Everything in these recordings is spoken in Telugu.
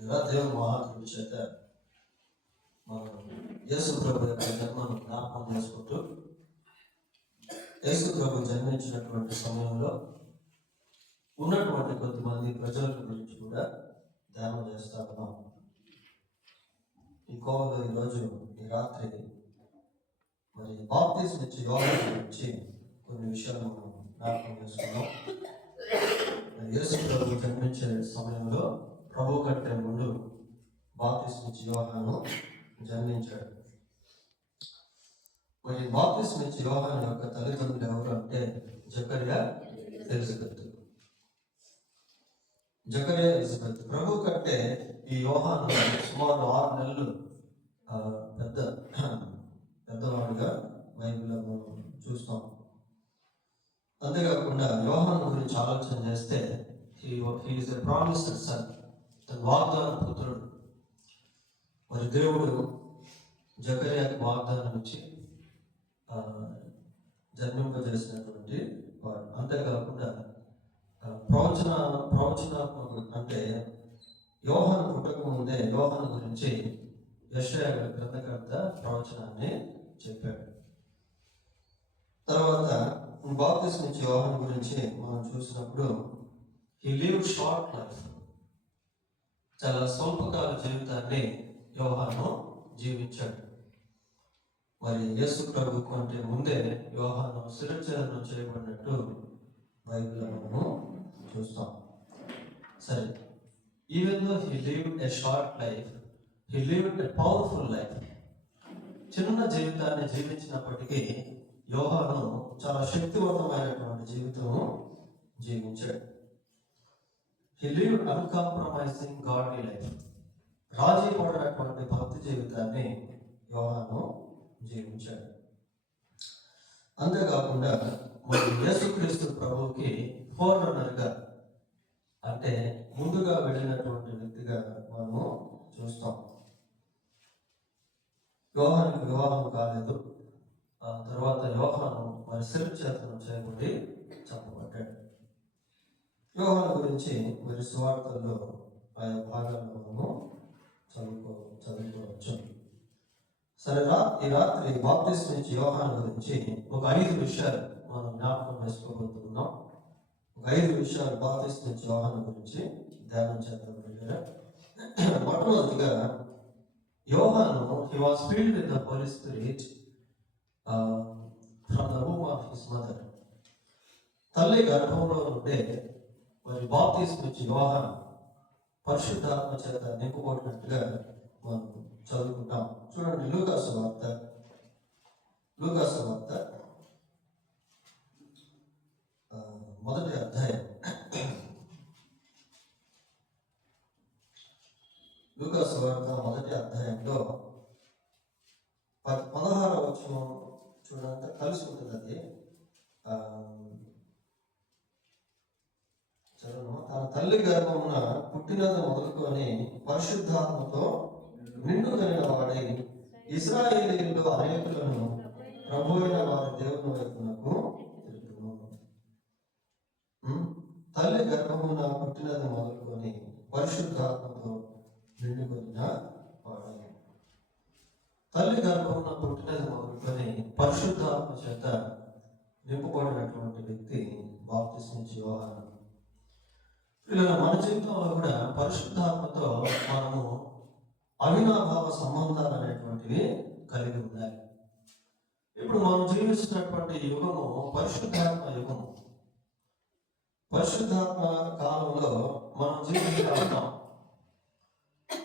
దేవుని మహాకృప చేత మనం యేసు ప్రభు యొక్క జన్మను జ్ఞాపకం చేసుకుంటూ యేసు ప్రభు జన్మించినటువంటి సమయంలో ఉన్నటువంటి కొద్దిమంది ప్రజల గురించి కూడా ధ్యానం చేస్తా ఉన్నాం. ఈ కోవలో ఈరోజు ఈ రాత్రి మరి బాప్తిస్మం ఇచ్చే యోహాను గురించి కొన్ని విషయాలు మనం జ్ఞాపకం చేసుకున్నాం. యేసు ప్రభు జన్మించే సమయంలో ప్రభు కంటే ముందు బాప్తిస్మం ఇచ్చే యోహాను జన్మించాడు. మరి బాప్తిస్మం ఇచ్చే యోహాను యొక్క తల్లిదండ్రులు ఎవరు అంటే జకర్యా, ఎలిజబెత్. జకర్యా, ఎలిజబెత్. ప్రభు కంటే ఈ యోహాను సుమారు 6 నెలలు పెద్దవాడిగా బైబిల్లో మనం చూస్తాం. అంతేకాకుండా యోహాను గురించి ఆలోచన చేస్తే he is a promised son, తన వాగ్దాన పుత్రుడు. మరి దేవుడు జకర్యాకి వాగ్దానం ఇచ్చి జన్మింపజేసినటువంటి వాడు. అంతేకాకుండా ప్రవచనాత్మకుడు అంటే యోహాను పుట్టక ముందే యోహాను గురించి యెషయా గ్రంథకర్త ప్రవచనాన్ని చెప్పాడు. తర్వాత బాప్తిస్మం ఇచ్చే యోహాను గురించి మనం చూసినప్పుడు హీ లివ్డ్ షార్ట్ లైఫ్, చాలా స్వల్పకాల జీవితాన్ని యోహాను జీవించాడు. మరి యేసు ప్రభు కంటే ముందే యోహాను శిరచ్ఛేదనం చేయబడినట్టు బైబిల్లో మనము చూస్తాం. సరే, even though he lived a short life, he lived a powerful life. చిన్న జీవితాన్ని జీవించినప్పటికీ యోహాను చాలా శక్తివంతమైనటువంటి జీవితం జీవించాడు. He lived uncompromising godly life. రాజీ పడినటువంటి భక్తి జీవితాన్ని యోహాను జీవించాడు. అంతేకాకుండా మరి యేసుక్రీస్తు ప్రభువుకి ఫోర్రన్నర్గా అంటే ముందుగా వెళ్ళినటువంటి వ్యక్తిగా మనము చూస్తాం. యోహానుకి వివాహం కాలేదు. ఆ తర్వాత యోహాను మరి శిరచ్ఛేదనం చేయబడి చంపబడ్డాడు. యోహాను గురించి మరి సువార్తల్లో ఆయా భాగాలను మనము చదువుకోవచ్చు. సరే, ఈ రాత్రి బాప్తిస్మం ఇచ్చే యోహాను గురించి ఒక 5 విషయాలు మనం జ్ఞాపకం చేసుకోబోతున్నాం. ఒక 5 విషయాలు బాప్తిస్మం ఇచ్చే యోహాను గురించి ధ్యానం చేద్దాం. మొట్టమొదటిగా యోహాను he was filled with the Holy Spirit from the womb of his mother. తల్లి గర్భంలో ఉండే మరి బాప్తిస్మం ఇచ్చే యోహాను పరిశుద్ధాత్మ చేత నింపబడినట్టుగా మనం చదువుకుంటాం. చూడండి, లూకాసు వార్త మొదటి అధ్యాయం. లూకాసు వార్త మొదటి అధ్యాయంలో 16వ వచనం చూడండి, కలిసి ఉంటుంది. అది చదువు. తన తల్లి గర్భమున పుట్టినది మొదలుకొని పరిశుద్ధాత్మతో నిండు కలిగిన వాడై ఇశ్రాయేలీయుల్లో అనేకులను ప్రభు అయిన వారి దేవుని వైపునకు తిరుగును. తల్లి గర్భమున పుట్టినది మొదలుకొని పరిశుద్ధాత్మతో నిండుకొనిన వాడై. తల్లి గర్భమున పుట్టినది మొదలుకొని పరిశుద్ధాత్మ చేత నింపబడినటువంటి వ్యక్తి బాప్తిస్మం ఇచ్చే యోహాను. మన జీవితంలో కూడా పరిశుద్ధాత్మతో మనము అవినాభావ సంబంధాలు అనేటువంటివి కలిగి ఉండాలి. ఇప్పుడు మనం జీవిస్తున్నటువంటి యుగము పరిశుద్ధాత్మ యుగము. పరిశుద్ధాత్మ కాలంలో మనం జీవిస్తాం.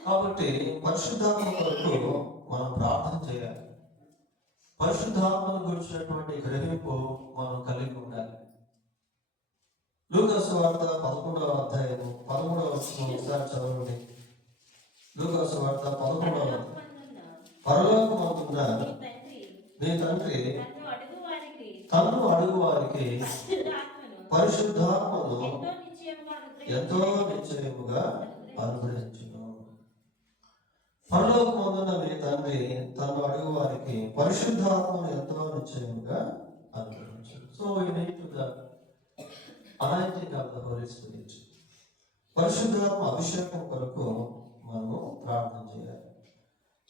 కాబట్టి పరిశుద్ధాత్మ కొరకు మనం ప్రార్థన చేయాలి. పరిశుద్ధాత్మను గురించినటువంటి గ్రహింపు మనం కలిగి ఉండాలి. లూకాసు వార్త 11వ అధ్యాయం 13వ వచనం ఒకసారి చదవండి. లూకాసు వార్త 11వ పరలోకమందున్న నీ తండ్రి తన్ను అడుగు వారికి పరిశుద్ధాత్మను ఎంతో నిశ్చయముగా అనుగ్రహించును. పరలోకమందున్న మీ తండ్రి తన్ను అడుగు వారికి పరిశుద్ధాత్మను ఎంతో నిశ్చయముగా అనుగ్రహించును. So we need to the anointing of the Holy Spirit. పరిశుద్ధాత్మ అభిషేకం కొరకు మనము ప్రార్థన చేయాలి.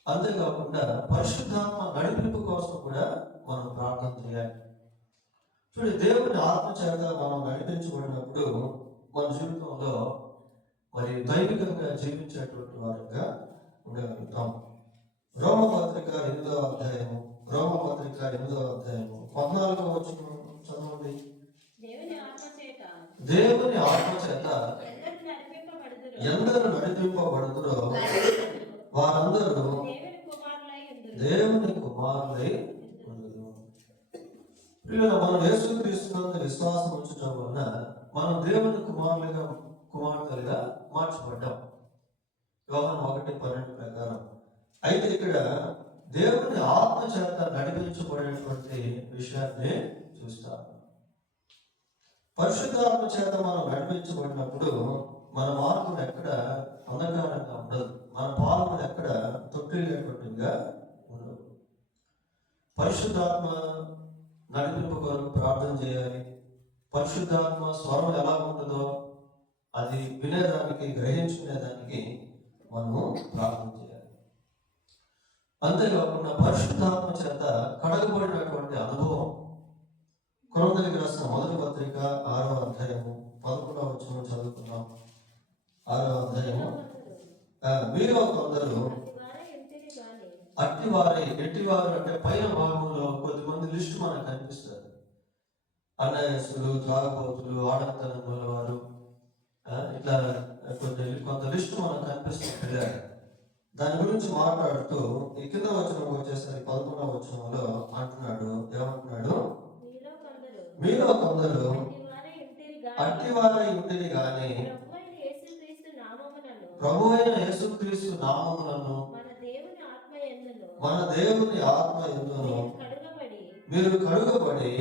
అంతేకాకుండా పరిశుద్ధాత్మ నడిపింపు కోసం కూడా మనం ప్రార్థన చేయాలి. చూడండి, దేవుని ఆత్మ చేత మనం నడిపించబడినప్పుడు మన జీవితంలో మరి దైవికంగా జీవించేటువంటి వారంగా ఉండగలుగుతాం. రోమపత్రిక 8వ అధ్యాయము 14వ వచనం చదవండి. దేవుని ఆత్మ చేత ఎందరు నడిపింపబడుదురో వారందరూ దేవుని కుమారులై ఉండును. మనం యేసుక్రీస్తునందు విశ్వాసం ఉంచడం వలన మనం దేవుని కుమార్తెలుగా మార్చబడ్డాం. యోహాను 1:12 ప్రకారం. అయితే ఇక్కడ దేవుని ఆత్మ చేత నడిపించబడేటువంటి విషయాన్ని చూస్తాము. పరిశుద్ధాత్మ చేత మనం నడిపించబడినప్పుడు మన మార్గం ఎక్కడ అంధకారంగా ఉండదు, మన పాలన ఎక్కడ తొట్టిల్లేటువంటిదిగా ఉండదు. పరిశుద్ధాత్మ నడిపింపు కొరకు ప్రార్థన చేయాలి. పరిశుద్ధాత్మ స్వరం ఎలా ఉంటుందో అది వినేదానికి, గ్రహించుకునేదానికి మనము ప్రార్థన చేయాలి. అంతేకాకుండా పరిశుద్ధాత్మ చేత కడగబడినటువంటి అనుభవం. కొరింథీయులకు రాసిన మొదటి పత్రిక 6వ అధ్యాయము 11వ వచనం చదువుకున్నాం. 6వ అధ్యాయము. మీలో కొందరు అట్టివారై, ఎట్టివారు అంటే పైన భాగంలో కొద్దిమంది లిస్టు మనకు కనిపిస్తారు. అన్యాయస్తులు, త్రాగబోతులు, ఆడంతనం వారు, ఇట్లా కొంత లిస్టు మనకు కనిపిస్తుంది. దాని గురించి మాట్లాడుతూ ఈ కింద వచనం వచ్చేసరికి 11వ వచనంలో అంటున్నాడు, ఏమంటున్నాడు? మీలో కొందరు అట్టివారై ఉంటిరి గాని ప్రభు అయిన యేసుక్రీస్తు నామములను మన దేవుని ఆత్మ యందును మీరు కడుగబడి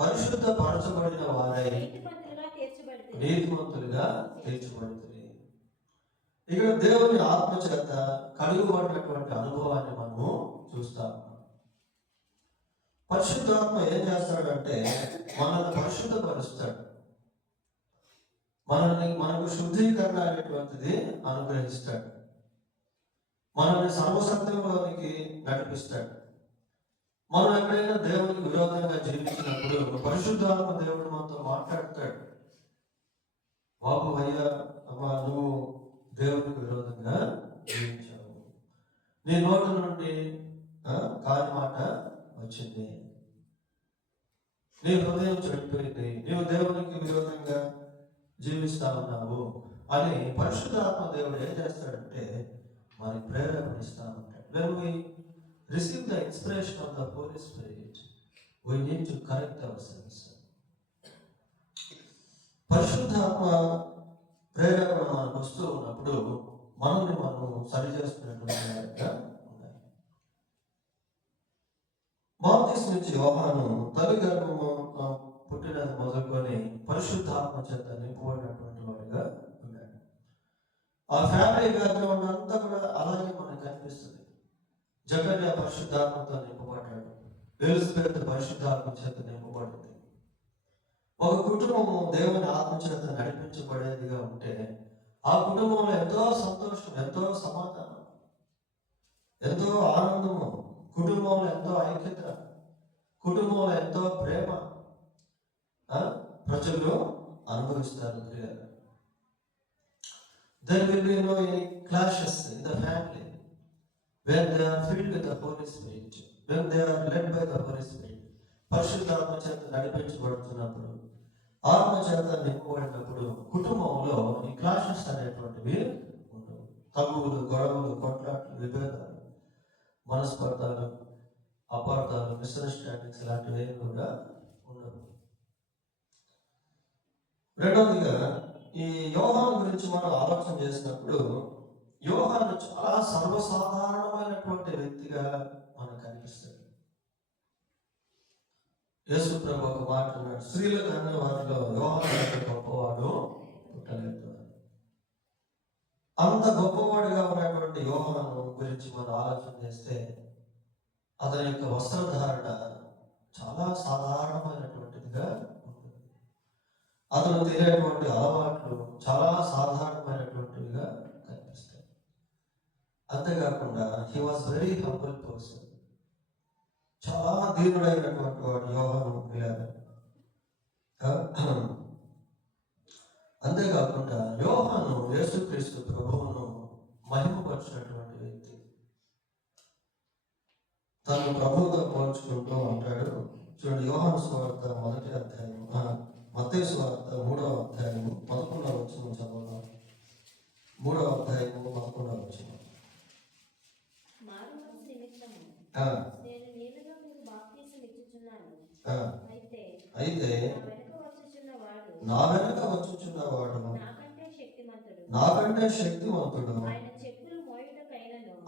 పరిశుద్ధపరచబడిన వారై నీతిమంతులుగా తీర్చబడుతుంది. ఇక్కడ దేవుని ఆత్మ చేత కడుగబడినటువంటి అనుభవాన్ని మనము చూస్తాము. పరిశుద్ధాత్మ ఏం చేస్తాడంటే మనల్ని పరిశుద్ధపరుస్తాడు. మనకు శుద్ధీకరణ అనేటువంటిది అనుగ్రహిస్తాడు. మనల్ని సర్వసత్యంలోనికి నడిపిస్తాడు. మనం ఎక్కడైనా దేవునికి విరోధంగా జీవించినప్పుడు పరిశుద్ధాత్మ దేవుడు మనతో మాట్లాడతాడు. బాబు, అయ్యా, అమ్మా, నువ్వు దేవునికి విరోధంగా జీవించావు, నీ నోటి నుండి కాని మాట వచ్చింది, నీ హృదయం చెడిపోయింది, నీవు దేవునికి విరోధంగా జీవిస్తా ఉన్నావు అని పరిశుద్ధాత్మ దేవుడు ఏం చేస్తాడంటే మనకి ప్రేరేపణిస్తా ఉంటాడు. When we receive the inspiration of the Holy Spirit, we need to correct ourselves. పరిశుద్ధాత్మ ప్రేరేపణ మనకు వస్తూ ఉన్నప్పుడు మనల్ని మనం సరి చేసుకునేటువంటి ఉన్నాయి. బాప్తిస్మిచ్చి యోహాను తల్లి గర్భము పుట్టినది మొదలుకొని పరిశుద్ధాత్మ చేత నింపబడినటువంటి వాడిగా ఉన్నాడు. ఆ ఫ్యామిలీ బ్యాక్గ్రౌండ్ అంతా కూడా అలాగే మనకు కనిపిస్తుంది. జకర్యా పరిశుద్ధాత్మతో నింపబడ్డాడు, ఎలిజబెత్ పరిశుద్ధాత్మ చేత నింపబడింది. ఒక కుటుంబము దేవుని ఆత్మ చేత నడిపించబడేదిగా ఉంటే ఆ కుటుంబంలో ఎంతో సంతోషం, ఎంతో సమాధానం, ఎంతో ఆనందము, కుటుంబంలో ఎంతో ఐక్యత, కుటుంబంలో ఎంతో ప్రేమ ప్రజలు అనుభవిస్తారు. There will be no any clashes in the family when they are filled with the Holy Spirit, when they are led by the Holy Spirit. పరిశుద్ధాత్మ చేత నడిపించబడుతున్నప్పుడు, ఆత్మ చేత నింపబడినప్పుడు కుటుంబంలో ఈ క్లాషెస్ అనేటువంటివి ఉండవు. తగువులు, గొడవలు, కొట్లాట్లు, విభేదాలు, మనస్పర్ధాలు, అపార్థాలు, మిస్అండర్స్టాండింగ్స్ లాంటివి ఏమి కూడా ఉండవు. రెండవదిగా ఈ యోహాను గురించి మనం ఆలోచన చేసినప్పుడు యోహాను చాలా సర్వసాధారణమైనటువంటి వ్యక్తిగా మనకు కనిపిస్తుంది. యేసు ప్రభు ఒక మాట అన్నాడు, స్త్రీలకు అన్న వారిలో యోహాను అంటే గొప్పవాడు పుట్టలేదు. అంత గొప్పవాడిగా ఉన్నటువంటి యోహాను గురించి మనం ఆలోచన చేస్తే అతని యొక్క వస్త్రధారణ చాలా సాధారణమైనటువంటిదిగా ఉంటుంది. అతను తినేటువంటి అలవాట్లు చాలా సాధారణమైనటువంటివిగా అంతేకాకుండా he was very humble person. చాలా దీనుడైనటువంటి వాడు యోహాను పిల్లలు. అంతేకాకుండా యోహాను యేసుక్రీస్తు ప్రభువును మహిమపరిచినటువంటి వ్యక్తి. తను ప్రభువుతో పోల్చుకుంటూ అంటాడు. చూడండి, యోహాను సువార్త 1వ అధ్యాయం, మత్తయి సువార్త 3వ అధ్యాయము 11వ వచనం చదవడం. 3వ అధ్యాయము 11వ వచనం. అయితే నా వెనక వచ్చుచున్నవాడు నాకంటే శక్తిమంతుడు,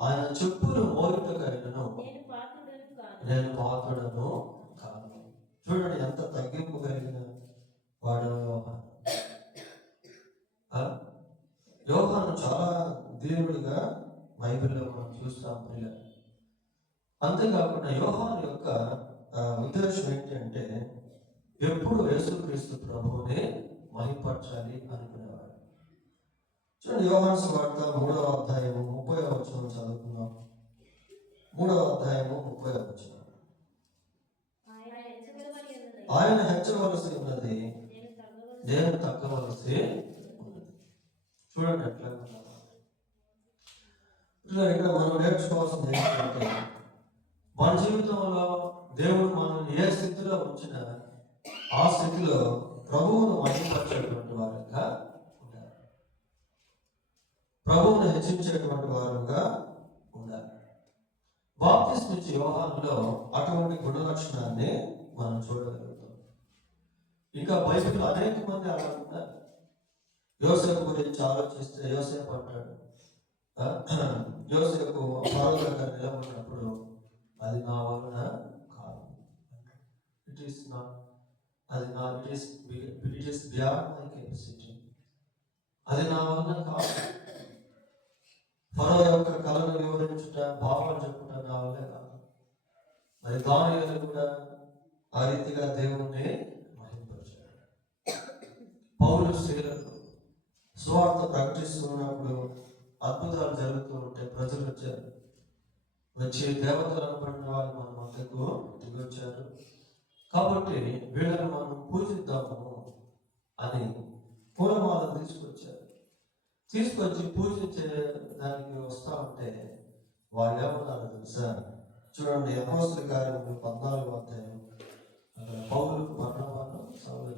ఆయన చెప్పులు మోయుటకైనను నేను పాత్రుడను కాను. చూడండి ఎంత తగ్గింపు కలిగిన వాడు యోహాను. యోహాను చాలా దేవుడిగా బైబిల్లో మనం చూస్తాం పిల్లలు. అంతేకాకుండా యోహాను యొక్క ఉద్దేశం ఏంటి అంటే ఎప్పుడు యేసుక్రీస్తు ప్రభువుని మహిమపరచాలి అనుకునేవాడు. చూడండి, యోహాను సువార్త 3వ అధ్యాయము 30వ వచనం చదువుకున్నాం. 3వ అధ్యాయము 30వ వచనం. ఆయన హెచ్చవలసి ఉన్నది, నేను తగ్గవలసి ఉన్నది. చూడండి ఎట్లా ఇక్కడ మనం నేర్చుకోవాల్సింది ఏంటంటే మన జీవితంలో దేవుడు మనల్ని ఏ స్థితిలో ఉంచిన ఆ స్థితిలో ప్రభువును మహిమపరిచేటువంటి వారుగా ఉండాలి, ప్రభువును హెచ్చించేటువంటి వారుగా ఉండాలి. బాప్తిస్మా ఇచ్చే యోహానులో అటువంటి గుణలక్షణాన్ని మనం చూడగలుగుతాం. ఇంకా బైబిల్లో అనేక మంది అలా ఉన్నారు. యోసేపు గురించి ఆలోచిస్తే యోసేపు అంటాడు, యోసేపు ఫరో దగ్గర నిలబడినప్పుడు అది నా వలన కాదు, ఇట్ ఈస్ నాట్, అది నా it is beyond my capacity, అది నా వలన కాదు. ఫరో యొక్క కళను వివరించుట, భావాలు చెప్పుట నా వల్లే కాదు. మరి దానియేలు కూడా ఆ రీతిగా దేవుణ్ణి మహిమపరిచాడు. పౌలు స్త్రీలకు సువార్త ప్రకటిస్తున్నప్పుడు అద్భుతాలు జరుగుతూ ఉంటే ప్రజలు వచ్చారు. వచ్చి దేవతలు అనబడిన వాళ్ళు మన మధ్యకు దిగొచ్చారు. కాబట్టి వీళ్ళని మనం పూజిద్దాము అని పూలమాల తీసుకొచ్చారు. తీసుకొచ్చి పూజించే దానికి వస్తా ఉంటే వాళ్ళు ఏమన్నారు తెలుసా? చూడండి, అపోస్తల కార్యములు 14వ అధ్యాయం. పౌలుకు బర్నబాను సౌలు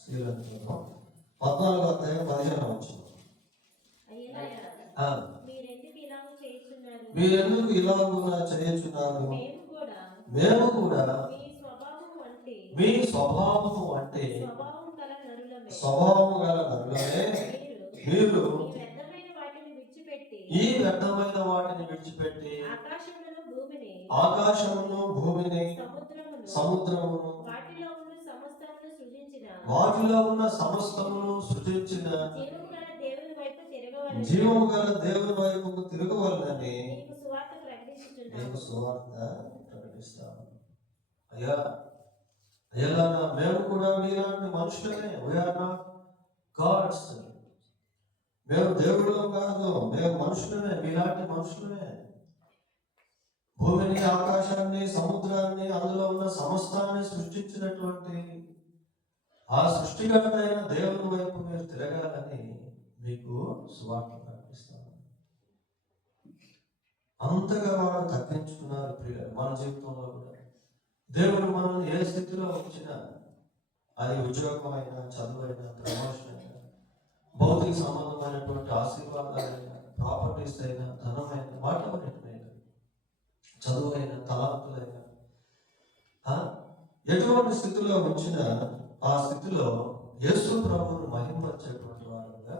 శీలను 14వ అధ్యాయం 15వ వచనం. మీరెందుకు ఇలాగునా చేయుచున్నారు? మేము కూడా మీ స్వభావము అంటే స్వభావము గల నరులనే మీరు ఈ వ్యర్థమైన వాటిని విడిచిపెట్టి ఆకాశమును భూమిని సముద్రమును వాటిలో ఉన్న సమస్తమును సృజించిన జీవము గల దేవుని వైపుకు తిరగవలనని నీకు సువార్త ప్రకటిస్తాను. అయ్యా మేము కూడా మీలాంటి మనుషులమే. We are not God's. మేము దేవుళ్ళం కాదు, మేము మనుషులమే, మీలాంటి మనుషులమే. భూమిని, ఆకాశాన్ని, సముద్రాన్ని, అందులో ఉన్న సమస్తాన్ని సృష్టించినటువంటి ఆ సృష్టికర్త అయిన దేవుని వైపు మీరు తిరగాలని మీకు సువార్త ప్రకటిస్తాను. అంతగా వాడు తగ్గించుకున్నారు ప్రియులు. మన జీవితంలో కూడా దేవుడు మనల్ని ఏ స్థితిలో ఉంచినా, అది ఉద్యోగమైనా, చదువైనా, ప్రమోషన్ అయినా, భౌతిక సంబంధమైనటువంటి ఆశీర్వాదాలైనా, ప్రాపర్టీస్ అయినా, ధనమైన, వాటన్నిటినైనా, చదువైనా, తలాంతులైనా, ఎటువంటి స్థితిలో ఉంచినా ఆ స్థితిలో యేసు ప్రభువును మహిమపరిచేటువంటి వారుగా,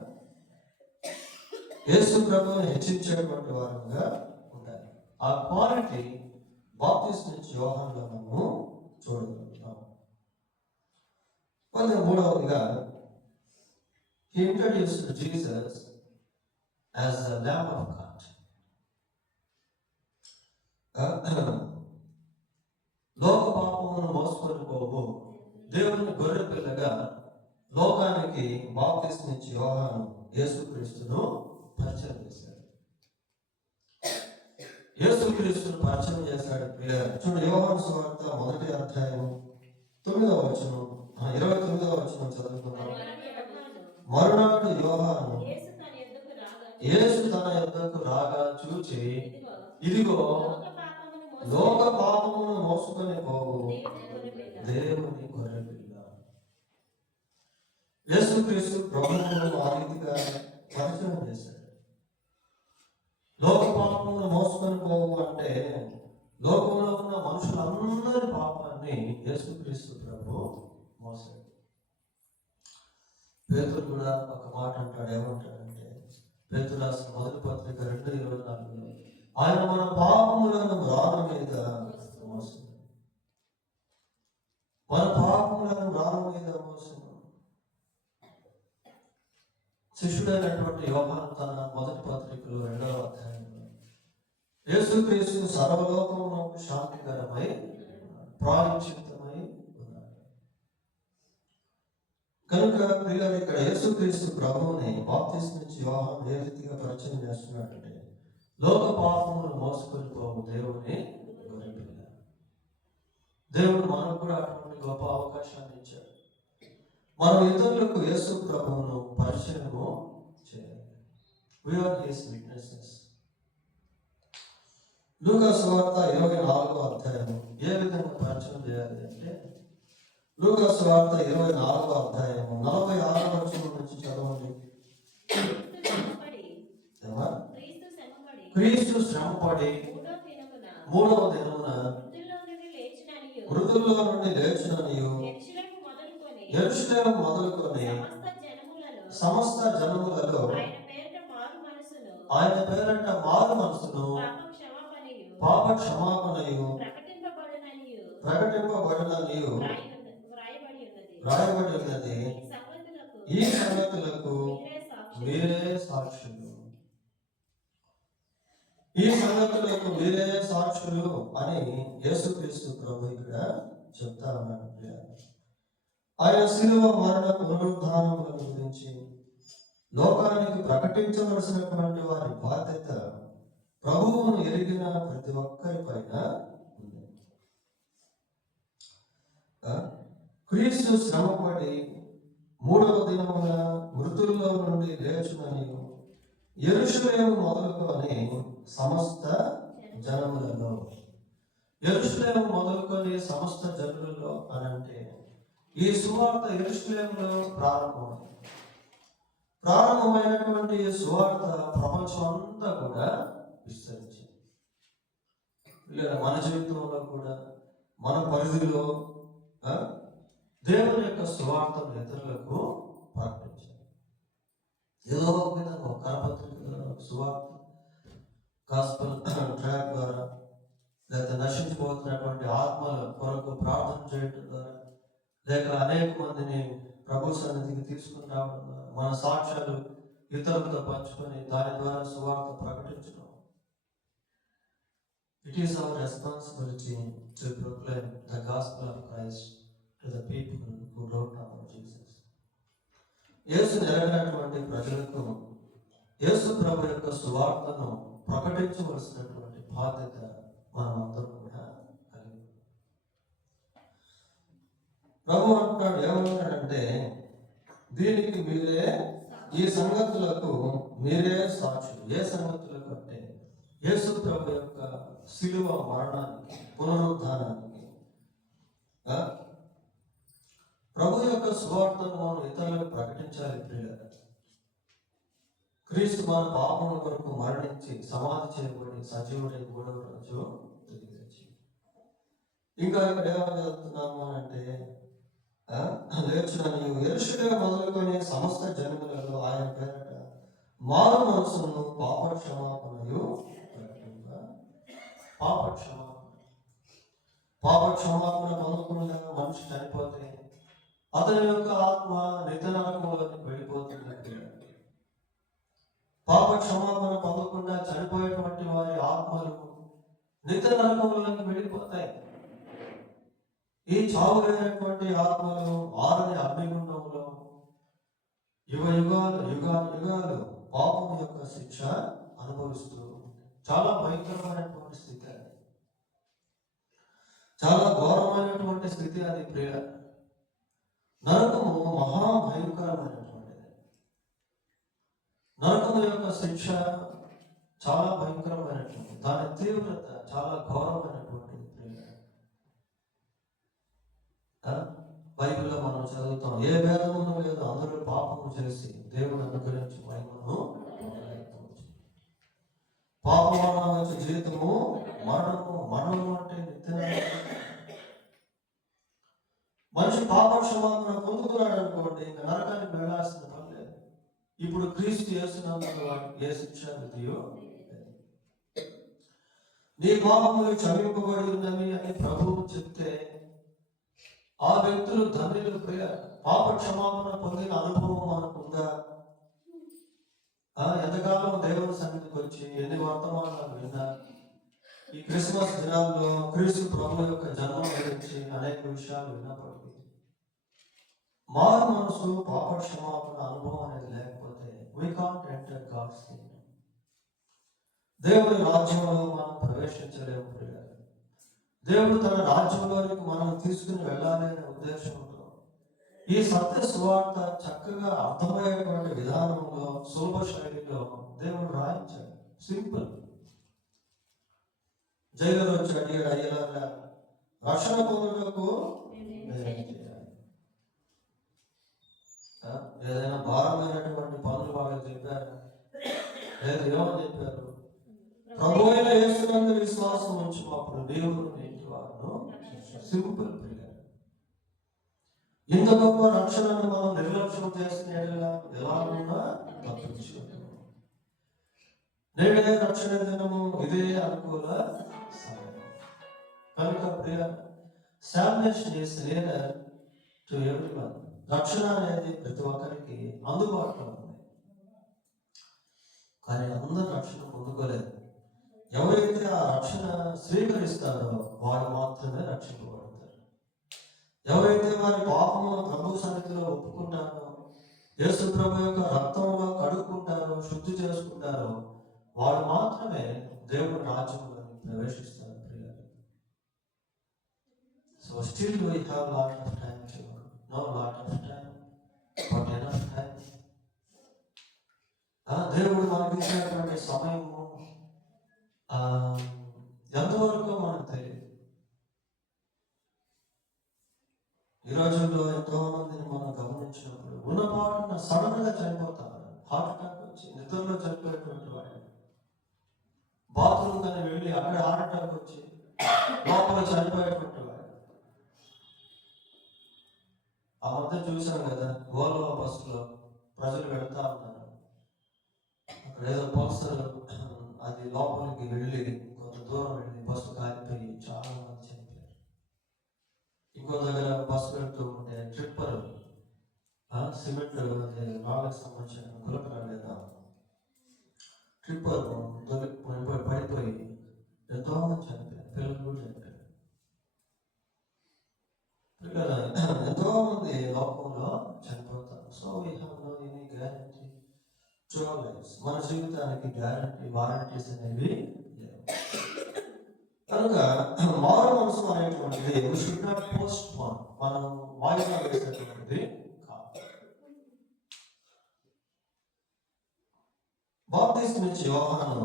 యేసు ప్రభువును హెచ్చించేటువంటి వారుగా ఉండాలి. ఆ క్వాలిటీ బాప్తిస్మా ఇచ్చే యోహానులో మనము చూడగలుగుతాం. మూడవదిగా, he introduced Jesus as the Lamb of God. లోక పాపమును మోసుకొని పోవు దేవుని గొర్రె పిల్లగా లోకానికి బాప్తిస్మా ఇచ్చే యోహాను యేసుక్రీస్తును పరిచయం చేశాడు. యేసుక్రీస్తును పరిచయం చేశాడు. చూడండి, యోహాను సువార్త 1వ అధ్యాయం 9వ వచనం, 29వ వచనం చదువుకున్నాం. మరునాడు యోహాను యేసు తన యొద్దకు రాగా చూచి, ఇదిగో లోక పాపమును మోసుకొని పోవు దేవుని గొర్రెపిల్ల. యేసుక్రీస్తు ప్రభువును ఆ రీతిగా పరిచయం చేశాడు. లోక పాపమును మోసుకొని పోవు అంటే లోకంలో ఉన్న మనుషులందరి పాపాన్ని యేసుక్రీస్తు ప్రభు మోసాడు. పేతురు కూడా ఒక మాట అంటాడు. ఏమంటాడంటే, పేతురు రాసిన మొదటి పత్రిక 2:24, ఆయన మన పాపములను రాళ్ళ మీద మోసాడు. మన పాపములను రాళ్ళ మీద మోసాడు. శిష్యుడైనటువంటి యోహాను తన మొదటి పత్రికలో 2వ అధ్యాయంలో యేసుక్రీస్తు సర్వలోకమునకు శాంతికరమై ప్రాయశ్చిత్తమై ఉన్నాడు. కనుక ప్రియులారా, ఇక్కడ యేసుక్రీస్తు ప్రభువుని బాప్తిస్మిచ్చి యోహాను ఏ రీతిగా పరిచయం చేస్తున్నాడంటే, లోక పాపములను మోసుకొని పోవు దేవుని గొర్రెపిల్ల. దేవుడు మనకు కూడా అటువంటి గొప్ప అవకాశాన్ని ఇచ్చాడు. మనం ఇతరులకు యేసు ప్రభువును పరిచయము చేయాలి. We are his witnesses. లూకా సువార్త 24వ అధ్యాయం ఏ విధంగా పరిచయం చేయాలి అంటే, లూకా సువార్త 24వ అధ్యాయం 46వ వచనం నుంచి చదవండి. క్రీస్తు శ్రమపడి 3వ దినమున మృతుల్లో నుండి లేచిననియు యెరూషలేము మొదలుకొని సమస్త జనములలో ఆయన పేరట మారు మనసును పాప క్షమాపణయు ప్రకటింపబడిననియు రాయబడి ఉన్నది. ఈ సంగతులకు మీరే సాక్షులు. ఈ సంగతులకు మీరే సాక్షులు అని యేసుక్రీస్తు ప్రభు ఇక్కడ చెప్తా ఉన్నాడు. ఆయన శిలువ మరణ పునరుద్ధానముల గురించి లోకానికి ప్రకటించవలసినటువంటి వారి బాధ్యత ప్రభువును ఎరిగిన ప్రతి ఒక్కరి పైన ఉంది. క్రీస్తు శ్రమపడి 3వ దినమున మృతుల్లో నుండి లేచునని యెరూషలేము మొదలుకొని సమస్త జనములలో. యెరూషలేము మొదలుకొని సమస్త జనులలో అని అంటే, ఈ సువార్త యెరూషలేములో ప్రారంభమైనటువంటి సువార్త ప్రపంచం అంతా కూడా విస్తరించింది. లేదా మన జీవితంలో కూడా మన పరిధిలో దేవుని యొక్క సువార్తను ఇతరులకు ప్రకటించాలి. ఏదో ఒక విధంగా ఒక కరపత్రిక సువార్త గాస్పెల్ ట్రాక్ ద్వారా, లేదా నశించిపోతున్నటువంటి ఆత్మల కొరకు ప్రార్థన చేయడం ద్వారా, లేక అనేక మందిని ప్రభు సన్నిధికి తీసుకుని రావడం ద్వారా, మన సాక్ష్యాలు ఇతరులతో పంచుకొని దాని ద్వారా సువార్త ప్రకటించడం. It is our responsibility to proclaim the gospel of Christ to the people who don't know Jesus. యేసును ఎరగనటువంటి ప్రజలకు యేసు ప్రభు యొక్క సువార్తను ప్రకటించవలసినటువంటి బాధ్యత మనం అందరం కూడా కలిగి. ప్రభు అంటున్నాడు, ఏమంటాడంటే, దీనికి మీరే, ఈ సంగతులకు మీరే సాక్షులు. ఏ సంగతులకు అంటే, యేసు ప్రభు యొక్క శిలువ మరణానికి, పునరుద్ధానానికి. ప్రభు యొక్క సువార్తను మనం ఇతరులకు ప్రకటించాలి. ప్రియులారా, క్రీస్తు మన పాపముల కొరకు మరణించి సమాధి చేయబడి సజీవుడై 3వ రోజు తిరిగి వచ్చి, ఇంకా ఇక్కడ ఏమని చదువుతున్నాము అంటే, లేచునని యెరూషలేము మొదలుకొని సమస్త జనములలో ఆయన పేరట మారు మనసును పాప క్షమాపణయు పాప క్షమాపణ పొందకుండా మనిషి చనిపోతే అతని యొక్క ఆత్మ నిత్య నరకంలోకి వెళ్ళిపోతుంది. పాప క్షమాపణ పొందకుండా చనిపోయేటువంటి వారి ఆత్మలు నిత్య నరకంలోకి వెళ్ళిపోతాయి. ఈ చావులైనటువంటి ఆత్మలు ఆరని అగ్నిగుండంలో యుగాలు పాపం యొక్క శిక్ష అనుభవిస్తూ చాలా భయంకరమైనటువంటి స్థితి అది, చాలా ఘోరమైనటువంటి స్థితి అది ప్రియ. నరకము మహాభయంకరమైనటువంటిది. నరకము యొక్క శిక్ష చాలా భయంకరమైనటువంటిది, దాని తీవ్రత చాలా ఘోరమైనటువంటిది ప్రియ. బైబిల్లో మనం చదువుతాం, ఏ భేదమును లేదు, అందరూ పాపము చేసి దేవుడు అనుగ్రహించి మహిమను పాపమరణ వచ్చే జీవితము మరణము. మరణము అంటే నిత్య మనిషి పాప క్షమాపణ పొందుకున్నాడు అనుకోండి, ఇంకా నరకానికి వెళ్ళాల్సిన పని లేదు. ఇప్పుడు క్రీస్తు యేసునందు ఏ శిక్ష విధియో నీ పాపములు క్షమింపబడి ఉన్నవి అని ప్రభువు చెప్తే ఆ వ్యక్తులు ధన్యులు ప్రియ. పాప క్షమాపణ పొందిన అనుభవం మనకుందా? ఎంతకాలం దేవుని సన్నిధికి వచ్చి ఎన్ని వర్తమానాలు విన్నా, ఈ క్రిస్మస్ దినాల్లో క్రీస్తు ప్రభు యొక్క జన్మం గురించి అనేక విషయాలు విన్నప్పటికీ మారు మనసు, పాప క్షమాపణ అనుభవం అనేది లేకపోతే we can't enter God's kingdom. దేవుడి రాజ్యంలో మనం ప్రవేశించలేము ప్రియ. దేవుడు తన రాజ్యంలోనికి మనం తీసుకుని వెళ్ళాలి అనే ఉద్దేశంతో ఈ సత్య సువార్త చక్కగా అర్థమయ్యేటువంటి విధానంలో, సులభ శైలిలో దేవుడు రాయించాడు. సింపుల్. జైలు వచ్చి అడిగాడు, అయ్యేలాగా రక్షణ పొందుటకు ఏదైనా భారమైనటువంటి పనులు బాగా చెప్పారు, లేదా ఏమని చెప్పారు? ప్రభు అయిన యేసునందు విశ్వాసం ఉంచినప్పుడు దేవుడు నీటి వారు. సింపుల్ ప్రియ. ఇంత గొప్ప రక్షణను మనం నిర్లక్ష్యం చేసిన ఎలాగున్నా తప్పించుకుంటాం. నేడే రక్షణ దినము, ఇదే అనుకూల సమయం కనుక ప్రియ, salvation is near to everyone. రక్షణ అనేది ప్రతి ఒక్కరికి అందుబాటులో ఉంది, కానీ అందరూ రక్షణ పొందుకోలేదు. ఎవరైతే ఆ రక్షణ స్వీకరిస్తారో వారు మాత్రమే రక్షింపబడతారు. ఎవరైతే వారి పాపము ప్రభు సన్నిధిలో ఒప్పుకుంటారో, యేసు ప్రభు యొక్క రక్తంలో కడుక్కుంటారో, శుద్ధి చేసుకుంటారో, వారు మాత్రమే దేవుడి రాజ్యంలో ప్రవేశిస్తారు. So still we have lot of time to no lot of time but enough time. దేవుడు మనకి ఇచ్చినటువంటి సమయము ఎంతవరకు మనకు తెలియదు. ఈ రోజుల్లో ఎంతో మందిని మనం గమనించినప్పుడు ఉన్నపాటున సడన్ గా చనిపోతారు. హార్ట్ అటాక్ వచ్చి నిద్రలో చనిపోయేటువంటి వాడు, బాత్రూమ్ కానీ వెళ్ళి అక్కడ హార్ట్ అటాక్ వచ్చి లోపల చనిపోయేటువంటి వాడు. ఆ మధ్య చూసాం కదా, ఓల్వో బస్సులో ప్రజలు వెళ్తా ఉన్నారు, అక్కడ ఏదో పల్సర్ అది లోపలికి వెళ్ళి కొంత దూరం వెళ్ళి బస్సు కాలిపోయి చాలా మంది చనిపోయారు. ఇంకో దగ్గర బస్సు వెళ్తూ ఉంటే ట్రిప్పర్ సిమెంట్ రాళ్ళకి సంబంధించిన గులకరాలు లేదా ట్రిప్పర్ పడిపోయి ఎంతో మంది చనిపోయారు, పిల్లలు కూడా చనిపోయారు. ఎంతో మంది లోకంలో చనిపోతారు. So we have no any guarantee to our lives. మన జీవితానికి వారంటీస్ అనేవి లేవు. కనుక మారు మనసు అనేటువంటిది we should not postpone, మనం వాయిదా వేసేటువంటిది కాదు. బాప్తిస్మం ఇచ్చే యోహాను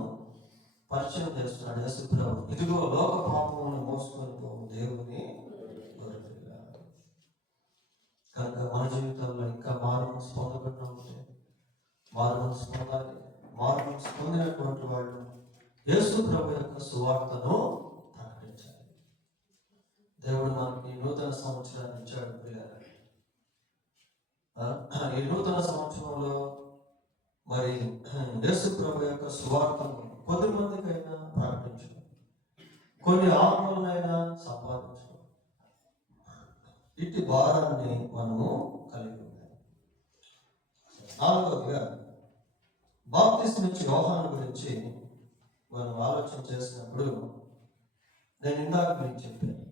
పరిచయం చేస్తున్నాడు యేసు ప్రభు. ఇదిగో లోక పాపములను మోసుకొని పోవు దేవుని గొర్రెపిల్ల. కనుక మన జీవితంలో ఇంకా మారు మనసు పొందకుండా ఉంటే మారు మనసు పొందాలి. మారు మనసు పొందినటువంటి వాళ్ళు యేసు ప్రభు యొక్క సువార్తను ప్రకటించాలి. దేవుడు మనకి నూతన సంవత్సరాన్ని ఇచ్చాడు పిల్లలు. ఈ నూతన సంవత్సరంలో మరి యేసు ప్రభు యొక్క సువార్తను కొద్ది మందికైనా ప్రకటించు, కొన్ని ఆత్మలనైనా సంపాదించు. ఇట్టి భారాన్ని మనము కలిగి ఉన్నాం. నాలుగవదిగా బాప్తిస్మం ఇచ్చే యోహాను గురించి మనం ఆలోచన చేసినప్పుడు నేను ఇందాక మీకు చెప్పాను,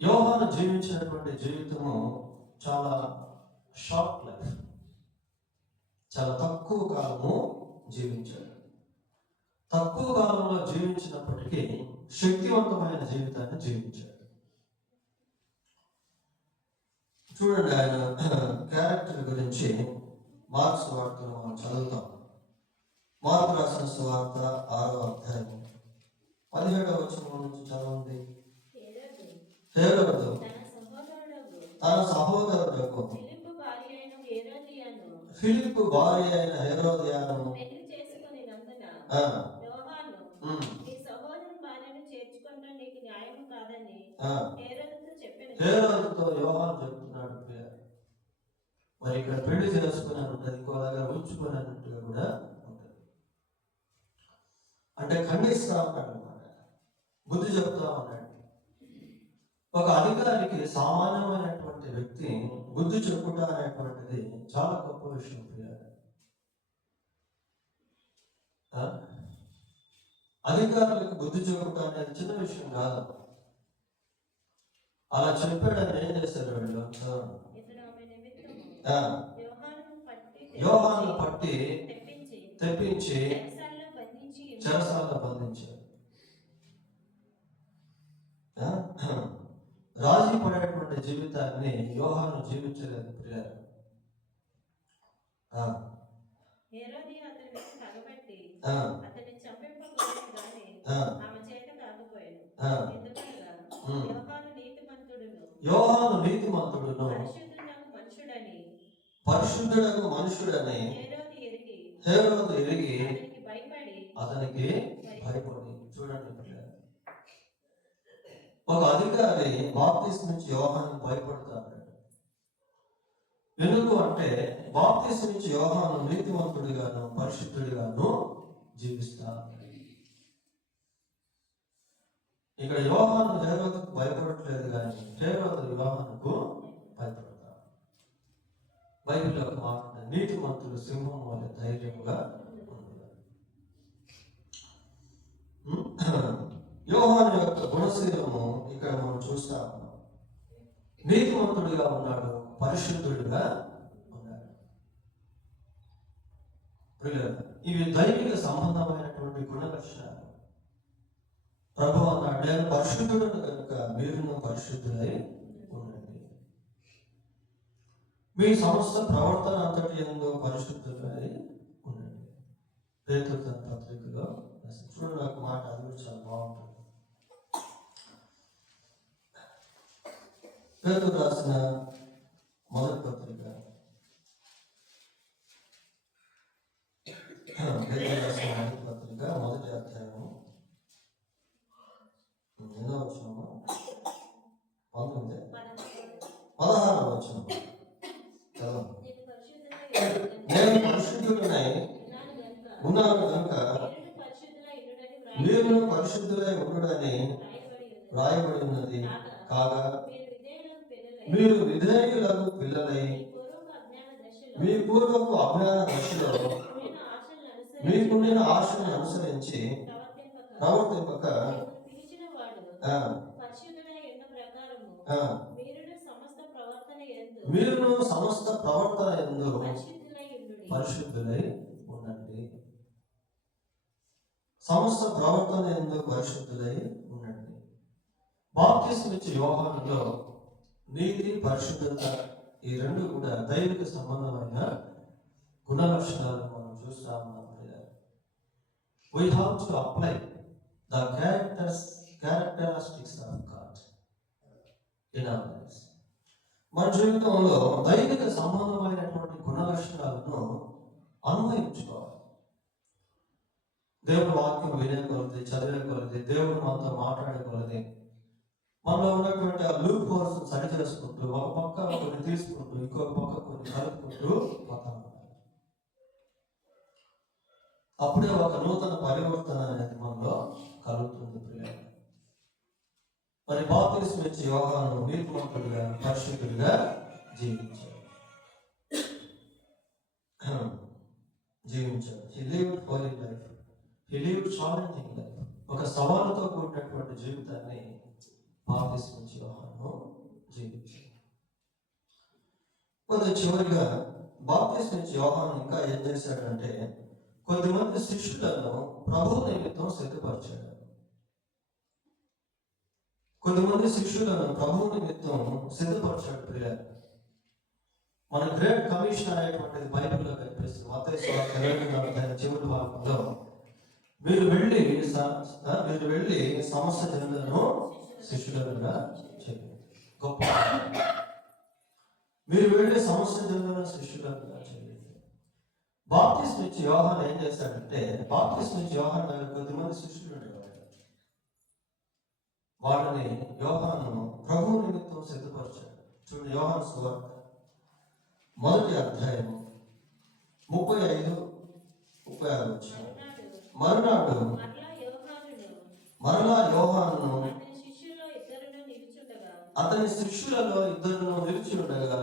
యోహాను జీవించినటువంటి జీవితము చాలా షార్ట్ లైఫ్, చాలా తక్కువ కాలము జీవించాడు. తక్కువ కాలంలో జీవించినప్పటికీ శక్తివంతమైన జీవితాన్ని జీవించాడు. చూడండి, ఆయన క్యారెక్టర్ గురించి మార్కు సువార్తలో మనం చదువుతాం. మార్కు రాసిన సువార్త 6వ అధ్యాయం 17వ వచనం నుంచి చదవండి. హేరోదు తన సహోదరుడు ఫిలిప్పు భార్య అయిన హేరోదియాను హేరోదుతో యోహాను చెప్తున్నాడు. మరి ఇక్కడ పెళ్లి చేసుకున్నాను ఉంటుంది, ఇంకో దగ్గర ఉంచుకుని అన్నట్టుగా కూడా ఉంటుంది. అంటే ఖండిస్తా ఉన్నాడు అన్నమాట, బుద్ధి చెప్తా ఉన్నాడు. ఒక అధికారికి సామాన్యమైనటువంటి వ్యక్తి బుద్ధి చెప్పుట అనేటువంటిది చాలా గొప్ప విషయం. అధికారులకు బుద్ధి చెప్పుట అనేది చిన్న విషయం కాదు. అలా చెప్పాడని ఏం చేశారు వీళ్ళు? యోహాను పట్టి తెప్పించి చెరసాలలో బంధించారు. రాజీ పడేటువంటి జీవితాన్ని యోహాను జీవించలేదు ప్రియారు. యోహాను నీతిమంతుడును పరిశుద్ధుడకు మనుషుడని హేరోదు ఎరిగి అతనికి భయపడి. చూడండి, ఒక అధికారి బాప్తిస్మం నుంచి యోహాను భయపడతాడు. ఎందుకు అంటే బాప్తిస్మం నుంచి యోహాను నీతిమంతుడిగాను పరిశుద్ధుడిగాను జీవిస్తాడు. ఇక్కడ యోహాను హేరోదుకు భయపడట్లేదు, కానీ హేరోదు యోహానుకు భయపడతాడు. బైబిల్ ఒక మాట, నీతిమంతుడు సింహం వల్ల ధైర్యంగా ఉండదు. యోహాను యొక్క గుణశీలము ఇక్కడ మనం చూస్తా ఉన్నాం. నీతిమంతుడిగా ఉన్నాడు, పరిశుద్ధుడిగా ఉన్నాడు. ఇవి దైవిక సంబంధమైనటువంటి గుణ లక్షణాలు. ప్రభు అన్నాడు, నేను పరిశుద్ధుడను కనుక మీరును పరిశుద్ధులై ఉండండి. మీ సమస్త ప్రవర్తన అంతటి యందు పరిశుద్ధులై ఉండండి. పేతురు తన పత్రికలో చూడండి, ఒక మాట, అది కూడా చాలా బాగుంటుంది. పేతురు రాసిన మొదటి పత్రిక, మొదటి అధ్యాయం 16వ వచనం. నేను పరిశుద్ధుడనై ఉన్నాను కనుక మీరు పరిశుద్ధులై ఉండుడని రాయబడి ఉన్నది. కాగా మీరు విధేయులకు పిల్లలై మీ పూర్వపు అజ్ఞాన దశలో మీకుండిన ఆశను అనుసరించి ప్రవర్తింపక మీరును సమస్త ప్రవర్తన యందు పరిశుద్ధులై ఉండండి. సమస్త ప్రవర్తన యందు పరిశుద్ధులై ఉండండి. బాప్తిస్మం ఇచ్చే యోహానులో నీతి, పరిశుద్ధత, ఈ రెండు కూడా దైవిక సంబంధమైన గుణ లక్షణాలు మనం చూస్తా ఉన్నాం. We have to apply the characteristics of God in our lives. మన జీవితంలో దైవిక సంబంధమైనటువంటి గుణ లక్షణాలను అన్వయించుకోవాలి. దేవుడు వాక్యం వినే కొలది, చదివే కొలది, దేవుడు మనతో మాట్లాడే కొలది, మనలో ఉన్నటువంటి ఆ లూప్ హోల్స్ సరి చేసుకుంటూ ఒక పక్క కొన్ని తీసుకుంటూ ఇంకొక పక్క కొన్ని కలుపుకుంటూ పోతాం. అప్పుడే ఒక నూతన పరివర్తన అనేది మనలో కలుగుతుంది ప్రియులారా. మరి బాప్తిస్మం ఇచ్చే యోహాను నీతిమంతుడిగా పరిశుద్ధుడిగా జీవించాడు. He lived holy life. He lived challenging life. ఒక సవాలుతో కూడినటువంటి జీవితాన్ని బాప్తిస్మం ఇచ్చే యోహాను జీవించాడు. కొంత చివరిగా బాప్తిస్మం ఇచ్చే యోహాను ఇంకా ఏం చేశాడంటే కొద్దిమంది శిష్యులను ప్రభువు నిమిత్తం సిద్ధపరిచాడు. కొద్దిమంది శిష్యులను ప్రభువు నిమిత్తం సిద్ధపరిచాడు. ప్రియులారా, మన గ్రేట్ కమిషన్ అనేటువంటిది బైబిల్లో కనిపిస్తుంది. మత్తయి సువార్త 24వ అధ్యాయం చివరి భాగంలో మీరు వెళ్ళి సమస్త జనులను శిష్యులుగా చేయండి. గొప్ప మీరు వెళ్ళి సమస్త జనులను శిష్యులుగా చేయండి. బాప్తిస్మం ఇచ్చి యోహాను ఏం చేశాడంటే, బాప్తిస్మం ఇచ్చి యోహాను దగ్గర కొద్దిమంది శిష్యులు ఉండేవాడు. వాళ్ళని యోహాను ప్రభువు నిమిత్తం సిద్ధపరిచాడు. చూడండి, యోహాను సువార్త 1వ అధ్యాయం 35-36. మరునాడు మరలా యోహాను అతని శిష్యులలో ఇద్దరును నిలిచి ఉండగా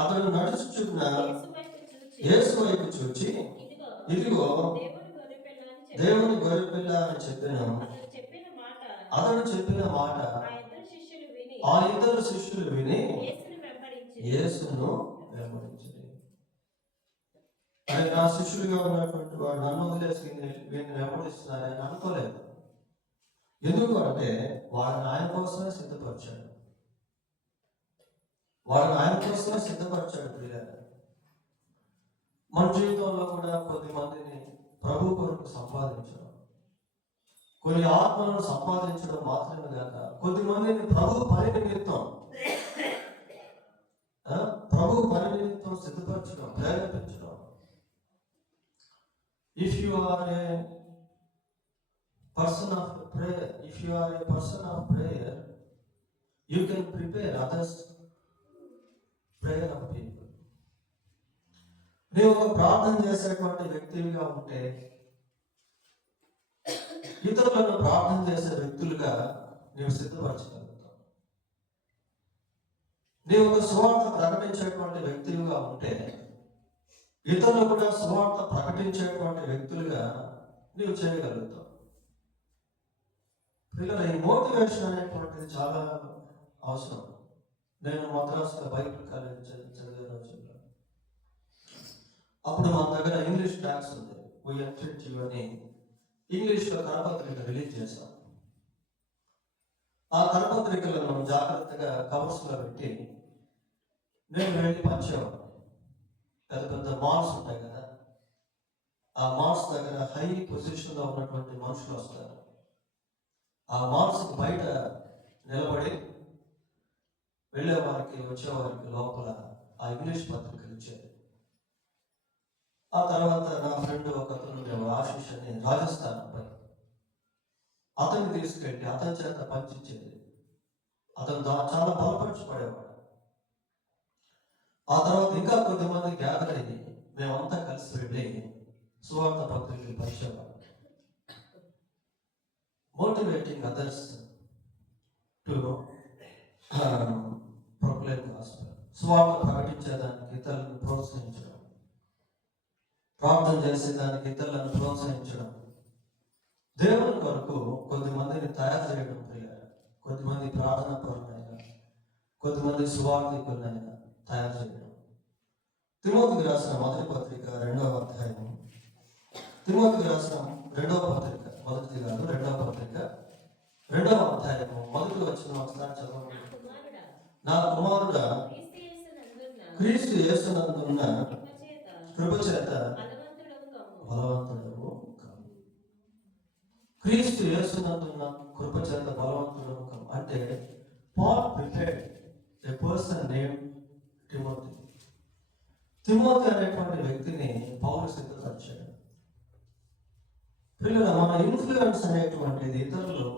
అతను నడుచుచున్న యేసు వైపు చూచి, ఇదిగో దేవుని గొర్రెపిల్ల అని చెప్పాను. అతడు చెప్పిన మాట ఆ ఇద్దరు శిష్యులు విని యేసును వెంబడించారు. ఆయన నా శిష్యుడిగా ఉన్నటువంటి వాడు నన్ను వదిలేసి వీడిని వెంబడిస్తున్నారని అనుకోలేదు. ఎందుకు అంటే వాడిని ఆయన కోసమే సిద్ధపరిచాడు. ప్రియులారా, మన జీవితంలో కూడా కొద్ది మందిని ప్రభు కొరకు సంపాదించడం, కొన్ని ఆత్మలను సంపాదించడం మాత్రమే కాక కొద్ది మందిని ప్రభు పని నిమిత్తం సిద్ధపరచడం, ప్రేరేపించడం. If you are a person of prayer, you can prepare others prayer of people. నీవు ఒక ప్రార్థన చేసేటువంటి వ్యక్తిగా ఉంటే ఇతరులను ప్రార్థన చేసే వ్యక్తులుగా నీవు సిద్ధపరచగలుగుతావు. నీవు ఒక సువార్త ప్రకటించేటువంటి వ్యక్తిగా ఉంటే ఇతరులు కూడా సువార్త ప్రకటించేటువంటి వ్యక్తులుగా నీవు చేయగలుగుతావు. పిల్లల ఈ మోటివేషన్ అనేటువంటిది చాలా అవసరం. నేను మద్రాసులో బైబిల్ కాలేజ్ చదివే రోజుల్లో అప్పుడు మన దగ్గర ఇంగ్లీష్ ట్యాక్స్ ఉంది. అని ఇంగ్లీష్లో కరపత్రిక రిలీజ్ చేశాం. ఆ కరపత్రికలను జాగ్రత్తగా కవర్స్లో పెట్టి నేను వెళ్ళి పంచేవాడు. పెద్ద పెద్ద మాల్స్ ఉంటాయి కదా, ఆ మాల్స్ దగ్గర హై పొజిషన్లో ఉన్నటువంటి మనుషులు వస్తారు. ఆ మాల్స్కి బయట నిలబడి వెళ్ళేవారికి వచ్చేవారికి లోపల ఆ ఇంగ్లీష్ పత్రికలు ఇచ్చేది. ఆ తర్వాత నా ఫ్రెండ్ ఒక అతను ఆశీష్ అని రాజస్థాన్ అబ్బాయి, అతన్ని తీసుకెళ్ళి అతని చేత పంచిచ్చేది. అతను చాలా బలపరచబడేవాడు. ఆ తర్వాత ఇంకా కొద్దిమంది గ్యాదర్ అయ్యి మేమంతా కలిసి వెళ్ళి సువార్త పత్రికలు పంచేవాడు. Motivating others to proclaim gospel. సువార్త ప్రకటించేదానికి ఇతరులను ప్రోత్సహించడం, ప్రార్థన చేసేదానికి ఇతరులను ప్రోత్సహించడం, దేవుని కొరకు కొద్దిమందిని తయారు చేయడం. కొద్దిమంది ప్రార్థన పరులైనా, కొద్దిమంది సువార్థికులైనా తయారు చేయడం. తిమోతికి రాసిన మొదటి పత్రిక 2వ అధ్యాయం, తిమోతికి రాసిన 2వ పత్రిక, మొదటిది కాదు 2వ పత్రిక 2వ అధ్యాయము మొదటి వచ్చిన ఒకసారి చదవండి. నా కుమారుడా, క్రీస్తు యేసునందున్న కృపచేత బలవంతుడవు కావు. క్రీస్తు యేసునందున్న కృపచేత బలవంతుడవు కావు అంటే Paul prepared a person name Timothy. Timothy అనేటువంటి వ్యక్తిని పౌలు సిద్ధపరిచాడు. పిల్లల మన ఇన్ఫ్లుయెన్స్ అనేటువంటిది ఇతరులు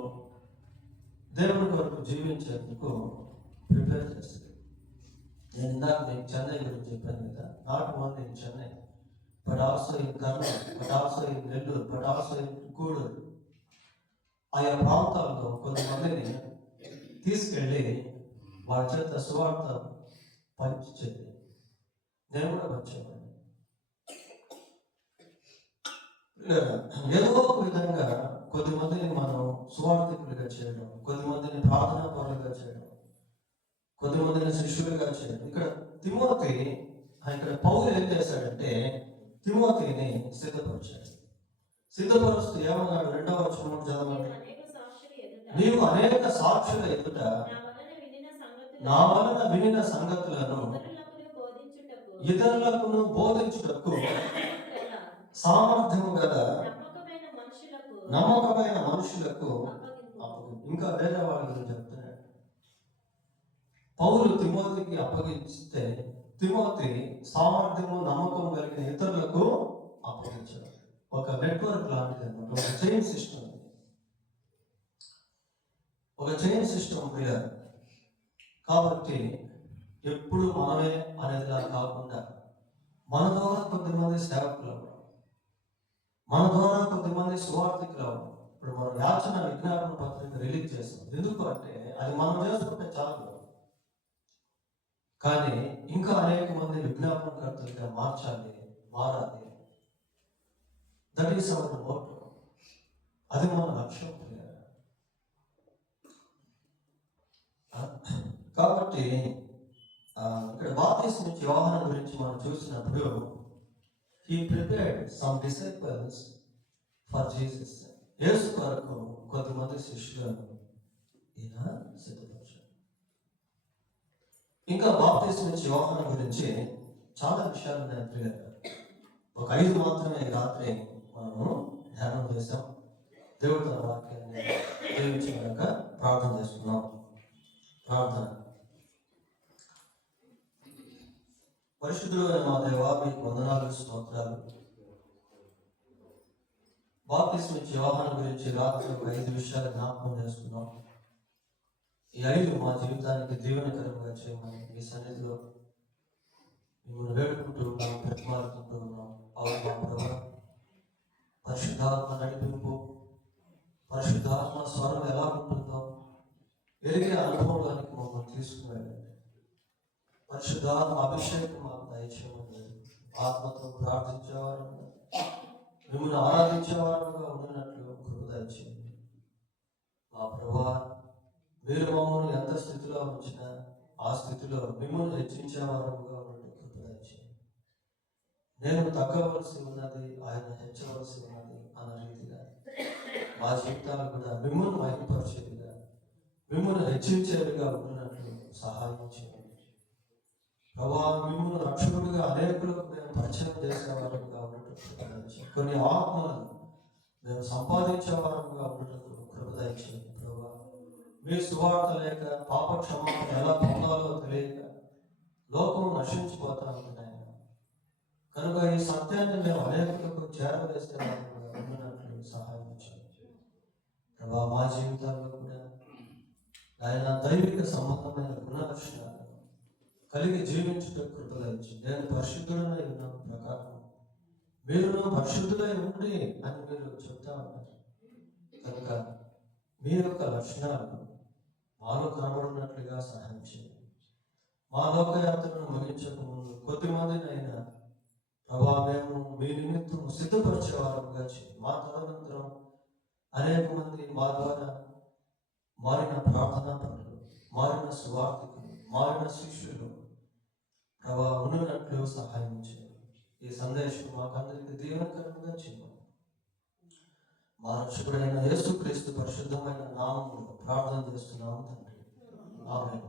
దేవుని కొరకు జీవించేందుకు ప్రిపేర్ చేస్తుంది. నేను ఇందాక మీకు చెన్నై గురించి చెప్పాను కదా, not only in Chennai but also in Kurnool, but also in Nellore, but also in Gudur. ఆయా ప్రాంతాల్లో కొంతమందిని తీసుకెళ్ళి వాళ్ళ చేత సువార్త పంచేది. నేను కూడా వచ్చేవాడిని. ఏదో ఒక విధంగా కొద్దిమందిని మనం సువార్థికులుగా చేయడం, కొద్దిమందిని ప్రార్థనా పరులుగా చేయడం, కొద్దిమందిని శిష్యులుగా చేయడం. ఇక్కడ పౌలు ఏం చేశాడంటే తిమోతిని సిద్ధపరిచాడు. సిద్ధపరుస్తూ ఏమన్నాడు? 2వ వచనం చదవండి. నీవు అనేక సాక్షుల ఎదుట నా వలన వినిన సంగతులను ఇతరులకు బోధించుటకు సామర్థ్యము గల నమ్మకమైన మనుషులకు ఇంకా వేరే వాళ్ళ గురించి చెప్తున్నాడు. పౌలు తిమోతికి అప్పగిస్తే తిమోతి సామర్థ్యము నమ్మకం కలిగిన ఇతరులకు అప్పగించాడు. ఒక నెట్వర్క్ లాంటిది అనమాట, ఒక చైన్ సిస్టమ్. ఒక చైన్ సిస్టమ్ క్లియర్. కాబట్టి ఎప్పుడు మనమే అనేదిలా కాకుండా మన ద్వారా కొద్దిమంది సేవకులు అవ్వడం, మన ద్వారా కొద్దిమంది సువార్థికులు అవ్వడం. ఇప్పుడు మనం యాచన విజ్ఞాపన పత్రిక రిలీజ్ చేస్తాం. ఎందుకు అంటే అది మనం చేసుకుంటే చాలు, కానీ ఇంకా అనేక మంది విజ్ఞాపనకర్తలుగా మారాలి. That is our motto. అది మన లక్ష్యం. కాబట్టి ఇక్కడ బాప్తిస్మం ఇచ్చే యోహాను గురించి మనం చూసినప్పుడు he prepared some disciples for Jesus. యేసు కొరకు కొంతమంది శిష్యులను ఈయన సిద్ధపరిచాడు. ఇంకా బాప్తిస్మం ఇచ్చే యోహాను గురించి చాలా విషయాలు ఉన్నాయి. ఒక 5 మాత్రమే రాత్రి మనము ధ్యానం చేస్తాం. దేవుడు తన వాక్యాన్ని దీవించాక ప్రార్థన చేసుకున్నాం. ప్రార్థన. పరిశుద్ధుడైన మా దేవా, మీకు వందనాలు, స్తోత్రాలు. బాప్తిస్మం ఇచ్చే యోహాను గురించి రాత్రి ఒక 5 విషయాలు జ్ఞాపకం చేసుకున్నాం. ఈ 5 మా జీవితానికి దీవెనకరంగా చేయమని మీ సన్నిధిలో మిమ్మల్ని వేడుకుంటూ ఉన్నాం, ప్రతిమాలుకుంటూ ఉన్నాం. అవును మా ప్రభు, పరిశుద్ధాత్మ నడిపింపు, పరిశుద్ధాత్మ స్వరం ఎలా ఉంటుందో ఎరిగే అనుభవానికి మమ్మల్ని తీసుకువెళ్ళండి. పరిశుద్ధాత్మ అభిషేకం మాకు దయచేయమని ఆత్మతో ప్రార్థించేవారు, మిమ్మల్ని ఆరాధించేవారుగా ఉండినట్లు కృప దయచేయండి. మా ప్రభువా, మీరు మమ్మల్ని ఎంత స్థితిలో ఉంచినా ఆ స్థితిలో మిమ్మల్ని హెచ్చించేవారుగా ఉండి కృప దయచేయండి. నేను తగ్గవలసి ఉన్నది, ఆయన హెచ్చవలసి ఉన్నది అన్న రీతిగా మా జీవితాలు కూడా మిమ్మల్ని మహిమపరిచేదిగా, మిమ్మల్ని హెచ్చించేవిగా ఉండినట్లు సహాయం చేయండి. ప్రభా, మిమ్మల్ని రక్షకుడిగా అనేకులకు మేము పరిచయం చేసేవారుగా ఉన్నట్టు, కొన్ని ఆత్మలను మేము సంపాదించేవారుగా ఉన్నట్టు కృప దయచేయండి. ప్రభా, మీ సువార్త లేక పాప క్షమాపణ ఎలా పొందాలో తెలియక లోకం నశించిపోతా ఉంటున్నాయి. కనుక ఈ సత్యాన్ని మేము అనేకులకు చేరవేస్తే ఉన్నట్లు సహాయం చేయండి. ప్రభా, మా జీవితాల్లో కూడా ఆయన దైవిక సంబంధమైన గుణలక్షణాలు కలిగి జీవించుటకు కృప దయచేయండి. నేను పరిశుద్ధుడనై ఉన్న ప్రకారం మీరు పరిశుద్ధులై ఉండి అని మీరు చెప్తా ఉన్నారు. కనుక మీ యొక్క లక్షణాలు మాలో కనబడినట్లుగా సహాయం చేయండి. మా లోకయాత్రను ముగించక ముందు కొద్దిమందినైనా ప్రభా మేము మీ నిమిత్తం సిద్ధపరిచేవారుగా చేయండి. మా తదనంతరం అనేక మంది మా ద్వారా మారిన ప్రార్థనా పనులు, మారిన సువార్థికులు, మారిన శిష్యులు ప్రభా ఉన్నట్లు సహాయం చేయండి. ఈ సందేశం మాకందరికి దీవెనకరంగా చేయండి. మా రక్షకుడైన యేసుక్రీస్తు పరిశుద్ధమైన నామములో ప్రార్థన చేస్తున్నాము తండ్రి. ఆమేన్.